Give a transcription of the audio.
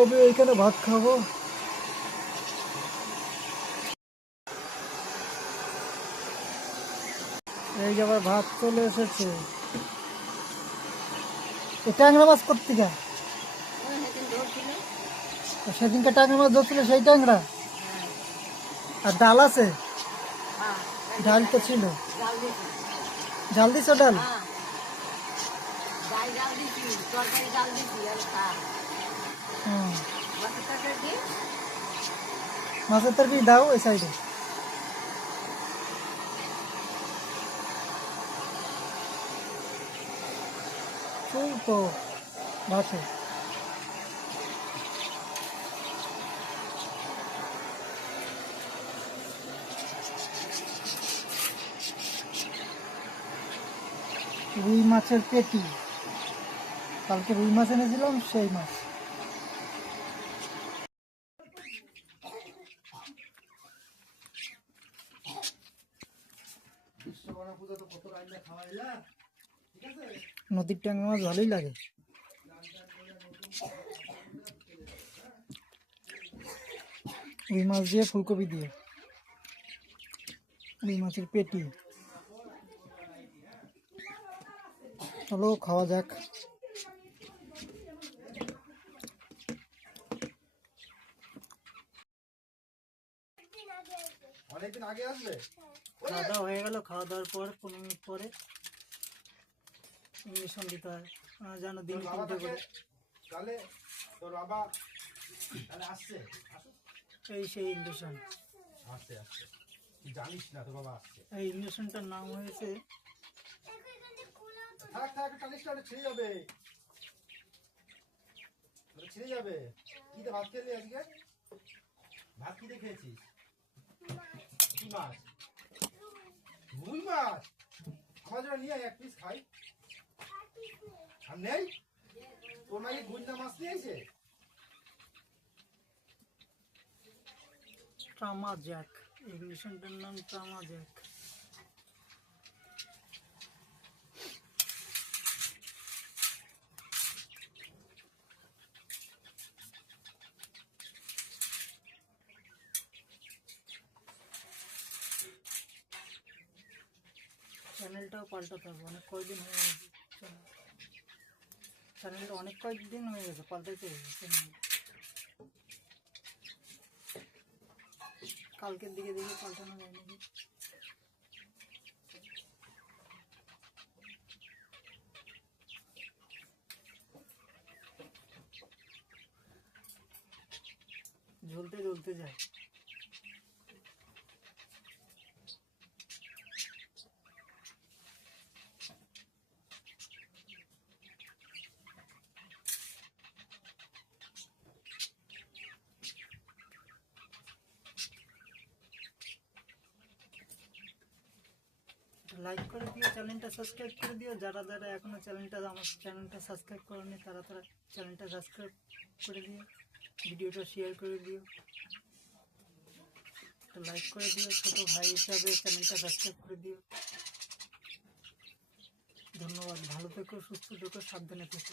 আমি এইখানে ভাত খাবো। এই যে আবার ভাত চলে এসেছে। ট্যাংরা মাছ করতে গা সেদিনকে ট্যাংরা মাছ ধরছিল সেই ট্যাংরা। আর ডাল আছে? ডাল তো ছিল। জাল দিছ ডাল? মাছের তরকারি দাও ওই সাইডে। চুল তো ভাতে রুই মাছের পেটি। কালকে রুই মাছ এনেছিলাম, সেই মাছ। নদীর ট্যাংরা মাছ ভালোই লাগে। রুই মাছ দিয়ে ফুলকপি দিয়ে রুই মাছের পেটি। চলো খাওয়া যাক। অনেকদিন আগে আসবে। খাওয়া দাওয়া হয়ে গেল। খাওয়া দাওয়ার পর 15 মিনিট পরে ইঞ্জেকশন দিতে হয়। জানো দিন 3টে করে। তাহলে তোর বাবা তাহলে আসছে। এই সেই ইঞ্জেকশন আসছে আসছে, জানিস না তোর বাবা আসছে। এই ইঞ্জেকশনটার নাম হয়েছে, থাক থাক টানিস না, ছিঁড়ে যাবে ছিঁড়ে যাবে। কি দিয়ে ভাত খেলি আজকে? ভাত কি দিয়ে খেয়েছিস? কি মাছ? রুই মাছ। আমার জন্য নিয়ে আয়, এক পিস খাই। আর নেই তোর মাকে গুন্ডা মাছ নিয়ে এসে। Trauma Jack. এই ইঞ্জেকশনটার নাম ট্রামা জ্যাক। চ্যানেলটাও পাল্টাতে হবে, অনেক কয়েকদিন হয়ে গেছে। চ্যানেলটা অনেক কয়েকদিন হয়ে গেছে, পাল্টাতে হবে চ্যানেল। কালকের দিকে দেখে পাল্টানো যায় নাকি। ঝুলতে ঝুলতে যায়। লাইক করে দিও, চ্যানেলটা সাবস্ক্রাইব করে দিও। যারা যারা এখনো আমার চ্যানেলটা সাবস্ক্রাইব করেনি তারা তারা চ্যানেলটা সাবস্ক্রাইব করে দিও। ভিডিওটা শেয়ার করে দিও, লাইক করে দিও। ছোট ভাই হিসাবে চ্যানেলটা সাবস্ক্রাইব করে দিও। ধন্যবাদ। ভালো থেকো, সুস্থ থেকো, সাবধানে থেকো।